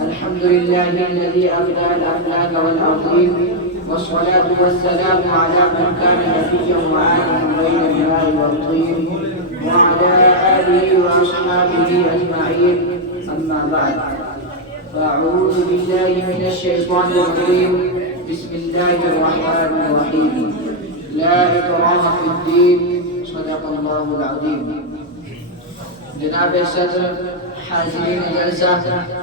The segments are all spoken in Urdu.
الحمد لله الذي أبدى الأفلاك والأرضين، والصلاة والسلام على من كان نبيا وعالما بين الماء والطين، وعلى آله وأصحابه أجمعين. أما بعد، فأعوذ بالله من الشيطان الرجيم. بسم الله الرحمن الرحيم. لا إكراه في الدين. صدق الله العظيم. جناب صدر، حاضرین جلسہ،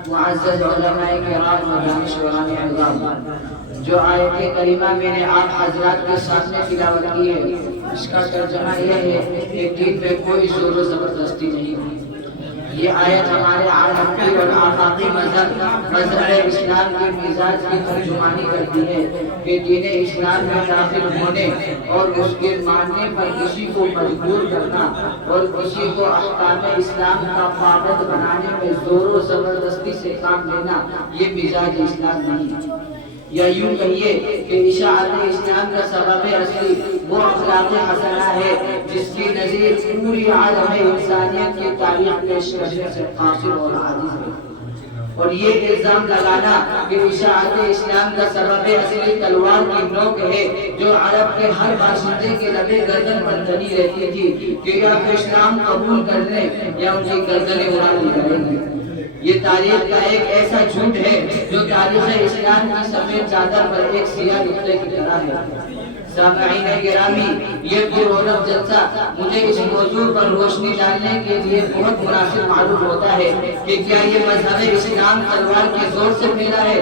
معزز علماء کرام و دانشوران عظام، جو آیت کریمہ میں نے آپ حضرات کے سامنے تلاوت کی ہے، اس کا ترجمہ یہ ہے کہ دین میں کوئی زور و زبردستی نہیں. یہ آیت ہمارے عالمی اور آفاقی مذہب اسلام کے مزاج کی ترجمانی کرتی ہے کہ دین اسلام میں داخل ہونے اور اس کے ماننے پر کسی کو مجبور کرنا اور کسی کو احکام اسلام کا پابند بنانے میں زور و زبردستی سے کام لینا یہ مزاج اسلام نہیں. یا یوں کہیے کہ اشاعت اسلام کا سبب اصلی وہ اخلاق حسنہ ہے جس کی نظیر پوری عالم انسانیت کی تاریخ پیش کرنے سے قاصر اور عاجز ہے. اور یہ الزام لگانا کہ اشاعت اسلام کا سبب اصلی تلوار کی نوک ہے جو عرب کے ہر باشندے کے لبے گردن پر تنی رہتی تھی کہ یا تو اسلام قبول کر لیں یا ان کی گردنیں اڑا دی جائیں گی. یہ تاریخ کا ایک ایسا جھوٹ ہے جو تاریخ اسلام کی سفید چادر پر ایک سیاہ نقطے کی طرح ہے. سامعین گرامی، یہ پررونق جلسہ مجھے اس موضوع پر روشنی ڈالنے کے لیے بہت مناسب معلوم ہوتا ہے کہ کیا یہ مذہب اسلام تلوار کے زور سے پھیلا ہے.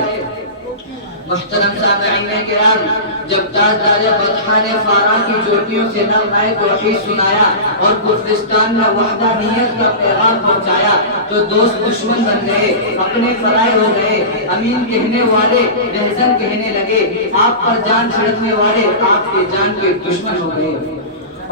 محترم سامعین کرام، جب تاجدار بطحہ نے فاران کی چوٹیوں سے نغمۂ توحید سنایا اور کفرستان میں وحدانیت کا پیغام پہنچایا تو دوست دشمن بن گئے، اپنے فرائے ہو گئے. امین کہنے والے رہزن کہنے لگے، آپ پر جان چھڑکنے والے آپ کے جان کے دشمن ہو گئے.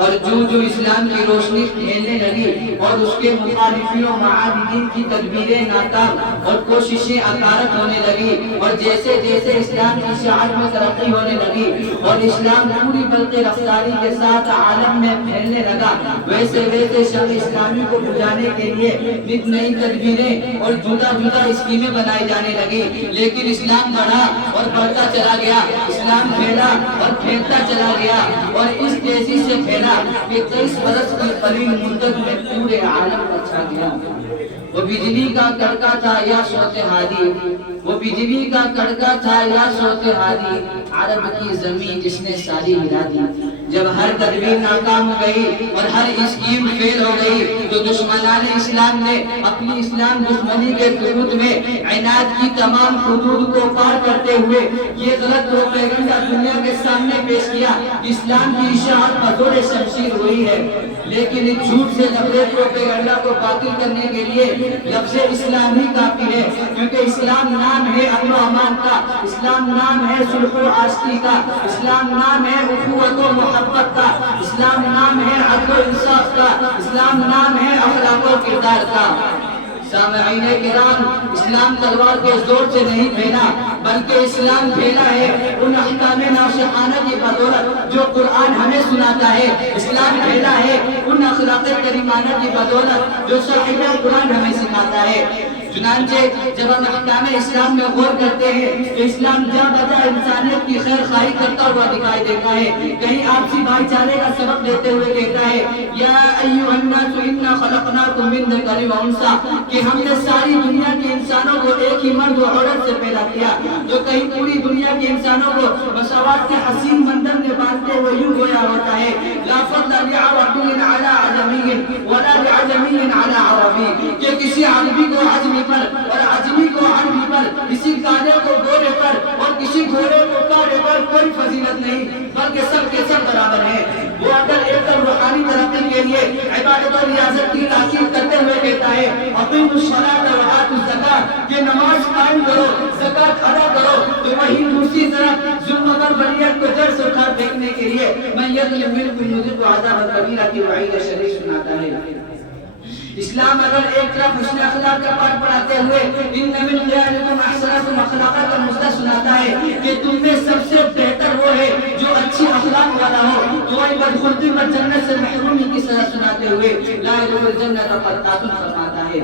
اور جو اسلام کی روشنی پھیلنے لگی اور اس کے مخالفین و معاندین کی تدبیریں ناکام اور کوششیں اکارت ہونے لگی، اور جیسے جیسے اسلام کی شاعت میں ترقی ہونے لگی اور اسلام پوری برق رفتاری کے ساتھ عالم میں پھیلنے لگا، ویسے ویسے شر اسلامی کو بجھانے کے لیے نت نئی تدبیریں اور جدا جدا اسکیمیں بنائی جانے لگی. لیکن اسلام بڑھا اور بڑھتا چلا گیا، اسلام پھیلا اور پھیلتا چلا گیا، اور اس تیزی سے پھیلا کہ 23 برس کی قلیل مدت میں پورے عالم پر چھا گیا. وہ بجلی کا کڑکا تھا یا صوت ہادی، وہ بجلی کا کڑکا تھا یا صوت ہادی، عرب کی زمین جس نے ساری ہلا دی. جب ہر تدبیر ناکام ہو گئی اور ہر اسکیم فیل ہو گئی تو دشمنان اسلام نے اپنی اسلام دشمنی کے ثبوت میں عناد کی تمام حدود کو پار کرتے ہوئے یہ غلط پروپیگنڈا دنیا کے سامنے پیش کیا. اسلام کی اشاعت بطور شمشیر ہوئی ہے، لیکن اس جھوٹ سے لبے پروپیگنڈا کو باطل کرنے کے لیے لفظ اسلام ہی کافی ہے، کیونکہ اسلام نام ہے امن و امان کا، اسلام نام ہے صلح و آشتی کا، اسلام نام ہے اخوت و محبت کا، اسلام نام ہے عدل و انصاف کا، اسلام نام ہے اخلاق و کردار کا. سامعین کرام، اسلام تلوار کے زور سے نہیں پھیلا بلکہ اسلام پھیلا ہے ان احکام ناصحانہ کی بدولت جو قرآن ہمیں سناتا ہے. اسلام پھیلا ہے ان اخلاق کریمانہ کی بدولت جو صاحب قرآن ہمیں سکھاتا ہے. چنانچہ جب ہم احکام اسلام میں غور کرتے ہیں کہ اسلام جا بجا انسانیت کی خیر خواہی کرتا ہوا دکھائی دیتا ہے، کہیں آپسی بھائی چارے کا سبق دیتے ہوئے کہتا ہے یا ایھا الناس انا خلقناکم من ذکر و انثی، کہ ہم نے ساری دنیا کے انسانوں کو ایک ہی مرد و عورت سے پیدا کیا. جو کہیں پوری دنیا کے انسانوں کو مساوات کے حسین بندھن میں باندھتے ہوئے یوں گویا ہوتا ہے لا فضل لعربی علی عجمی ولا لعجمی علی عربی، کہ کسی عربی کو عجمی پر اور عجمی کو عربی پر، کسی کالے کو گورے پر اور کسی گورے کو کالے پر کوئی فضیلت نہیں، بلکہ سب کے سب برابر ہیں. وہ اگر ایک روحانی ترقی کے لیے عبادت و ریاضت کی تاکید کرتے ہوئے کہتا ہے اقیموا الصلاۃ وآتوا الزکاۃ، کہ نماز قائم کرو، زکات ادا کرو، تو وہی دوسری طرف ظلم و بربریت کو جڑ سے اکھاڑ پھینکنے کے لیے من یظلم منکم نذقہ عذابا کبیرا کی وعید شدید سناتا ہے. اسلام اگر ایک طرف حسن اخلاق کا پاٹ پڑھاتے ہوئے ان من خیالکم احسنکم اخلاقا کا مجدہ سناتا ہے کہ تم میں سب سے بہتر وہ ہے جو اچھی اخلاق والا ہو، تو وہی بدخلقی پر جنت سے محرومی کی سزا سناتے ہوئے لا يدخل الجنة قطاط فرماتا ہے.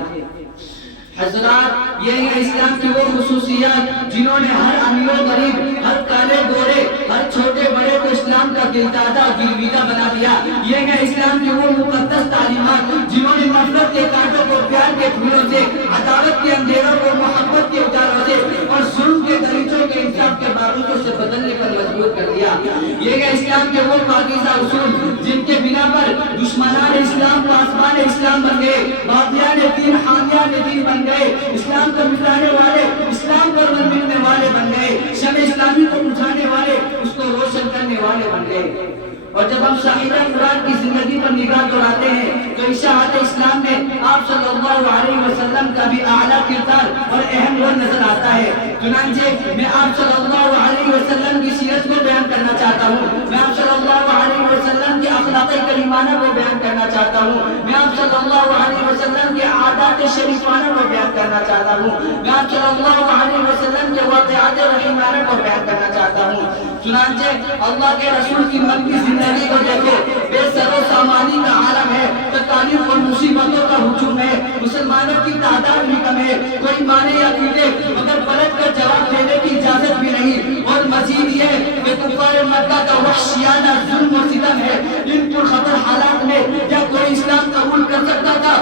حضرات یہ ہے اسلام کی وہ خصوصیات جنہوں نے ہر امیر و غریب، ہر کالے گورے، ہر چھوٹے بڑے کو اسلام کا گلدادہ گرویدہ بنا دیا۔ یہ ہے اسلام کی وہ مقدس تعلیمات جنہوں نے نفرت کے کانٹوں کو پیار کے پھولوں سے، عداوت کے اندھیروں کو محبت کے اجالوں سے، اور ظلم کے دریچوں کے انصاف کے بارودوں سے بدلنے پر مجبور کر دیا۔ یہ ہے اسلام کے وہ پاکیزہ اصول جن کے بنا پر دشمنان اسلام پاسبان اسلام بن گئے، باغیان دین حامیان دین بن گئے، اسلام کو مٹانے والے اسلام پر ملنے والے بن گئے، شمع اسلامی کو بجھانے والے اس کو روشن کرنے والے بن گئے۔ اور جب ہم صحابہ کرام کی زندگی پر نگاہ دوڑاتے ہیں تو اشاعت اسلام میں آپ صلی اللہ علیہ وسلم کا بھی اعلیٰ کردار اور اہم رول نظر آتا ہے۔ چنانچہ میں آپ صلی اللہ علیہ وسلم کی سیرت کو بیان کرنا چاہتا ہوں، میں آپ صلی اللہ علیہ وسلم کے اخلاق کریمانہ کو بیان کرنا چاہتا ہوں، میں آپ صلی اللہ علیہ وسلم کے عادات شریفانہ کو بیان کرنا چاہتا ہوں، میں آپ صلی اللہ علیہ وسلم کے واقعات رحیمانہ کو بیان کرنا چاہتا ہوں۔ چنانچہ اللہ کے رسول کی مکی زندگی کو دیکھو، بے سر و سامانی کا عالم ہے، تکالیف اور مصیبتوں کا ہجوم ہے، مسلمانوں کی تعداد بھی کم ہے، کوئی مانے یا پیٹے مگر پلٹ کر جواب دینے کی اجازت بھی نہیں، اور مزید یہ کہ کفار مکہ کا وحشیانہ ظلم و ستم ہے۔ ان پرخطر حالات میں کیا کوئی اسلام قبول کر سکتا تھا؟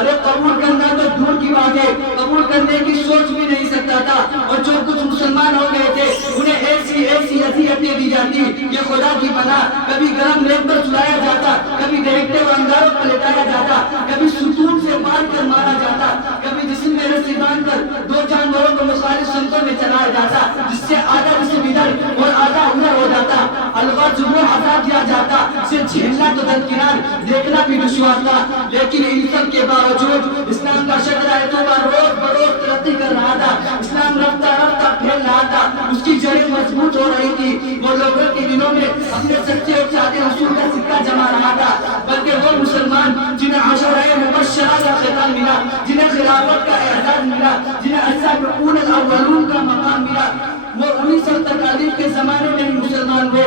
ارے قبول کرنا تو دور کی بات ہے، قبول کرنے کی سوچ بھی نہیں سکتا تھا۔ اور جو کچھ مسلمان ہو گئے تھے انہیں ایسی اذیتیں دی جاتی کہ خدا کی پناہ، کبھی گرم ریت پر سلایا جاتا، کبھی دیکھتے ہوئے انگاروں پر لٹایا جاتا، کبھی ستون سے مار کر مارا جاتا، کبھی جسم میں رسی باندھ کر دو جانوروں کو مخالف سمتوں میں چلایا جاتا، جس سے آدھا جسم ادھر اور آدھا ادھر ہو جاتا، الغاز و عذاب دیا جاتا، اسے جھیلنا تو درکنار دیکھنا بھی دشوار تھا۔ لیکن ان سب کے باوجود اسلام کا شجرہ طوبہ روز بروز ترقی کر رہا تھا، اسلام رفتہ رفتہ پھیل رہا تھا، اس کی جڑیں مضبوط ہو رہی تھی، وہ لوگوں کے دلوں میں اپنے سچے اور سادے رسول کا سکہ جما رہا تھا۔ بلکہ وہ مسلمان جنہیں عشرہ مبشرہ کا خطاب ملا، جنہیں خلافت کا اعزاز ملا، جنہیں السابقون الاولون کا مقام ملا، وہ انہی سب تکالیف کے زمانے میں مسلمان ہوئے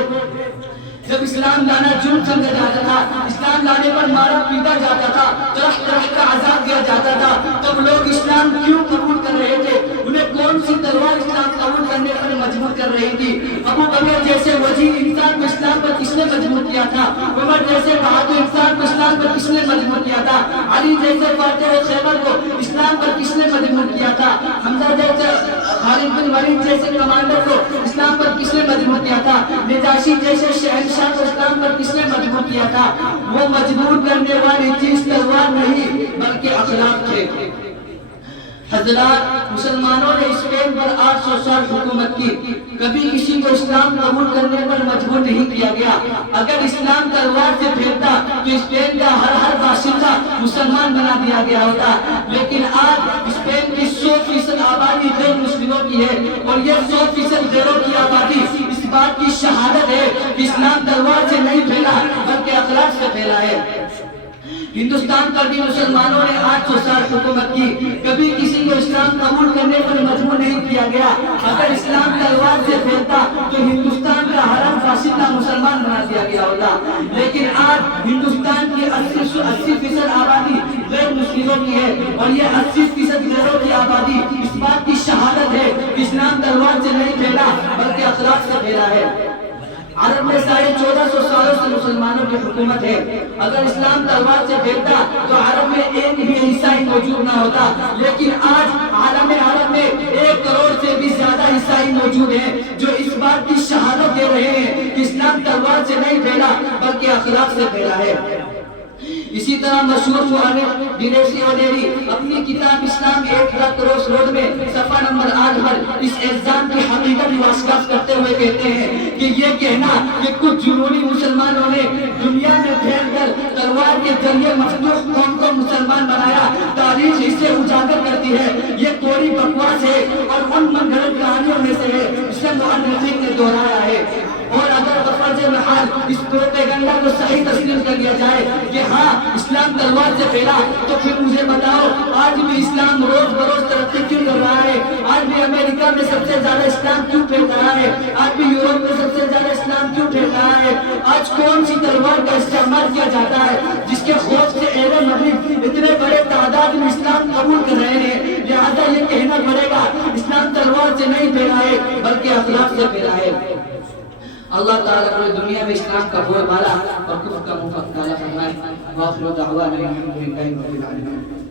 جب اسلام لانا جرم سمجھا جاتا تھا، اسلام لانے پر مارا پیٹا جاتا تھا، طرح طرح کا عذاب دیا جاتا تھا، تب لوگ اسلام کیوں قبول کر رہے تھے؟ انہیں کون سی تلوار اسلام قبول کرنے پر مجبور کر رہی تھی؟ ابو بکر جیسے وزیر انسان کو اسلام پر کس نے مجبور کیا تھا؟ عمر جیسے بہادر انسان کو اسلام پر کس نے مجبور کیا تھا؟ علی جیسے فاتح خیبر کو اسلام پر کس نے مجبور کیا تھا؟ حمزہ جیسے خالد بن ولید جیسے کمانڈر کو اسلام پر کس نے مجبور کیا تھا؟ نجاشی جیسے شہنشاہ کو اسلام پر کس نے مجبور کیا تھا؟ وہ مجبور کرنے والی چیز تلوار نہیں بلکہ اخلاق تھے۔ حضرات، مسلمانوں نے اسپین پر 800 سال حکومت کی، کبھی کسی کو اسلام قبول کرنے پر مجبور نہیں کیا گیا۔ اگر اسلام تلوار سے پھیلتا تو اسپین کا ہر باشندہ مسلمان بنا دیا گیا ہوتا، لیکن آج اسپین کی 100% آبادی غیر مسلموں کی ہے، اور یہ 100% غیروں کی آبادی اس بات کی شہادت ہے کہ اسلام تلوار سے نہیں پھیلا بلکہ اخلاق سے پھیلا ہے۔ ہندوستان پر بھی مسلمانوں نے 800 سال حکومت کی، کبھی کسی کو اسلام قبول کرنے پر مجبور نہیں کیا گیا۔ اگر اسلام تلوار سے پھیلتا تو ہندوستان کا ہر باشندہ مسلمان بنا دیا گیا ہوتا، لیکن آج ہندوستان کی 80% آبادی غیر مسلموں کی ہے، اور یہ 80% غیروں کی آبادی اس بات کی شہادت ہے کہ اسلام تلوار سے نہیں پھیلا بلکہ اخلاق سے پھیلا ہے۔ عرب میں 1450 سالوں سے مسلمانوں کی حکومت ہے۔ اگر اسلام تلوار سے پھیلتا تو عرب میں ایک بھی عیسائی موجود نہ ہوتا، لیکن آج عالم عرب میں 1 کروڑ سے بھی زیادہ عیسائی موجود ہیں جو اس بات کی شہادت دے رہے ہیں کہ اسلام تلوار سے نہیں پھیلا بلکہ اخلاق سے پھیلا ہے۔ اسی طرح مشہور مورخ ڈینیسی اولیری اپنی کتاب اسلام ایٹ دا کراس روڈ میں صفحہ نمبر 8 پر اس الزام کی حقیقت واضح کرتے ہوئے کہتے ہیں کہ یہ کہنا کہ کچھ جنونی مسلمانوں نے دنیا میں پھیل کر تلوار کے ذریعے مفتوح قوم کو مسلمان بنایا، تاریخ اسے اجاگر کرتی ہے، یہ کوری بکواس ہے اور ان من گھڑت کہانیوں میں سے ہے جسے مؤرخین نے دہرایا ہے۔ اور اگر بفرض محال اس پروپیگنڈا کو صحیح تسلیم کر لیا جائے کہ ہاں اسلام تلوار سے پھیلا، تو پھر مجھے بتاؤ آج بھی اسلام روز بروز ترقی کیوں کر رہا ہے؟ آج بھی امریکہ میں سب سے زیادہ اسلام کیوں پھیل رہا ہے؟ آج بھی یورپ میں سب سے زیادہ اسلام کیوں پھیل رہا ہے؟ آج کون سی تلوار کا استعمال کیا جاتا ہے جس کے خوف سے اہل مغرب اتنے بڑے تعداد میں اسلام قبول کر رہے ہیں؟ لہذا یہ کہنا پڑے گا اسلام تلوار سے نہیں پھیلائے بلکہ اخلاق سے پھیلائے۔ اللہ تعالیٰ پوری دنیا میں اسلام کا بول بالا اور کفر کا منہ پھالا فرمائے۔ وآخر دعوانا الحمد للہ رب العالمین۔